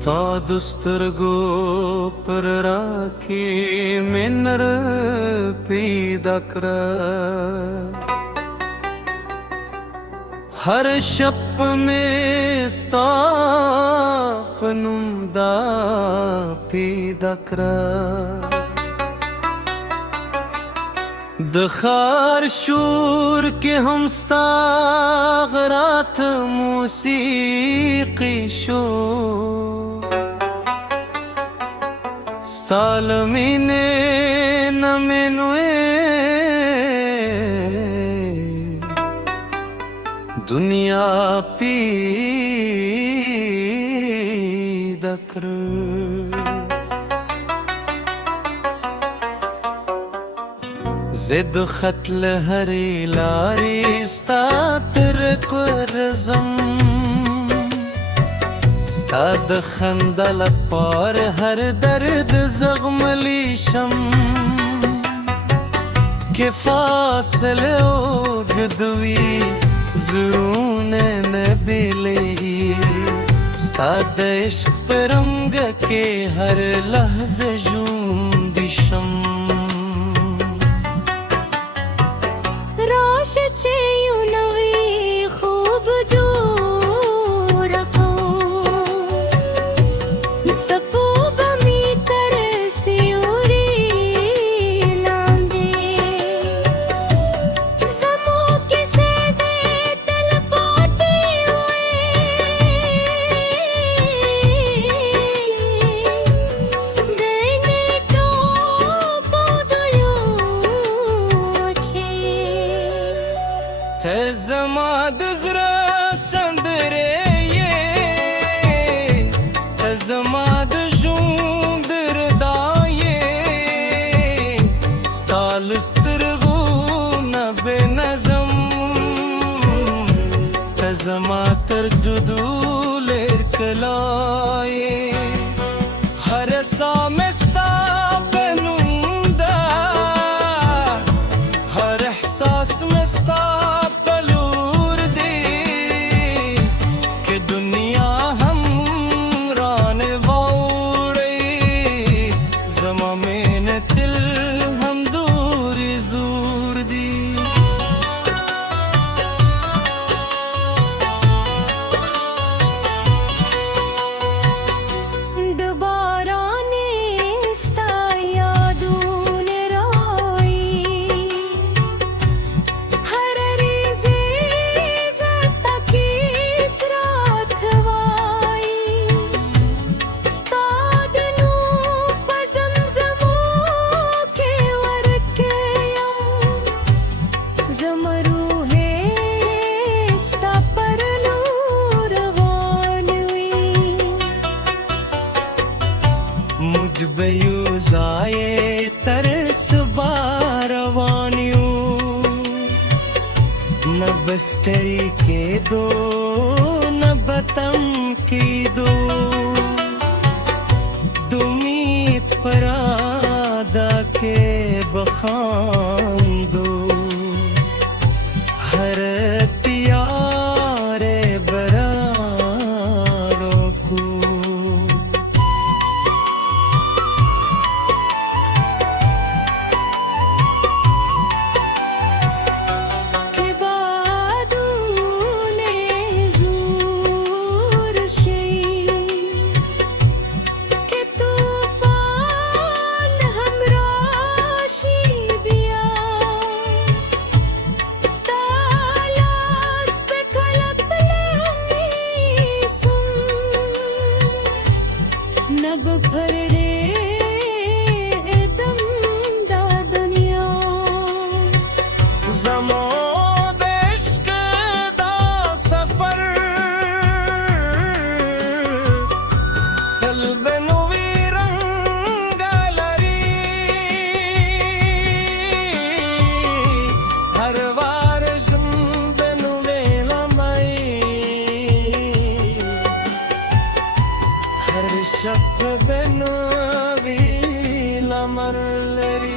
Stad stergo per raki minner pidakra Har shap में स्थापनुम da pidakra दखार शूर के हम स्तागरात मूसीकी शो स्तालमीने नमेनुए दुनिया पी दकर जिद खतल हरी लारी स्तातर कुरज़म स्ताद खंदल पार हर दर्द ज़ग़मली शम के फासले उगदवी ज़रून नबिली स्ताद इश्क पे रंग के हर लहज़े जूंदिशम राशचे युनवी खूब जो रखो सपो बमी तरसियोरी लांगे समो किसे दे तल पाते हुए देने तो बोदलो Tezamad zra sandre ye Tezamad jundir da ye Stal istirgu na benazam Tezamad tarjudu lirkalaye Har samesta benunda Har ihsas mesta Beyuzaye ters baravaniyu न बस्टरी के दो न बतम की दो दुमीत परादा के बखान दो हर तियारे बरारों को नब भर रे दम दा दुनिया ज़मो इश्क दा सफर तलबनु वीरंगलरी हर वार ज़ुंबनु वेलमई हर शब benu vila marleri